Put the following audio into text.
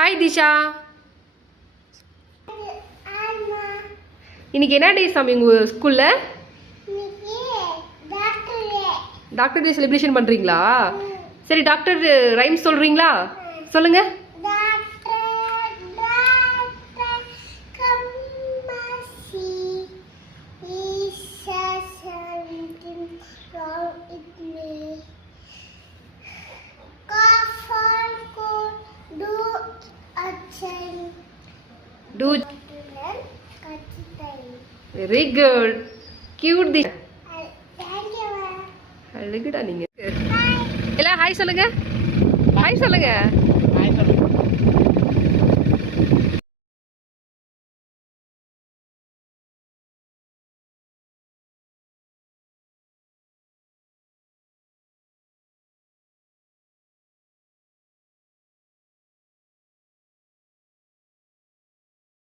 Hi Disha. இன்னைக்கு என்ன டே சாமி உங்கள் ஸ்கூலில்? டாக்டர் டே செலிப்ரேஷன் பண்ணுறீங்களா? சரி, டாக்டர் ரைம்ஸ் சொல்கிறீங்களா? சொல்லுங்கள். Do. Very good. Cute this. அழகுடா நீங்க. எல்லாம் ஹாய் சொல்லுங்க. ஹாய் சொல்லுங்க.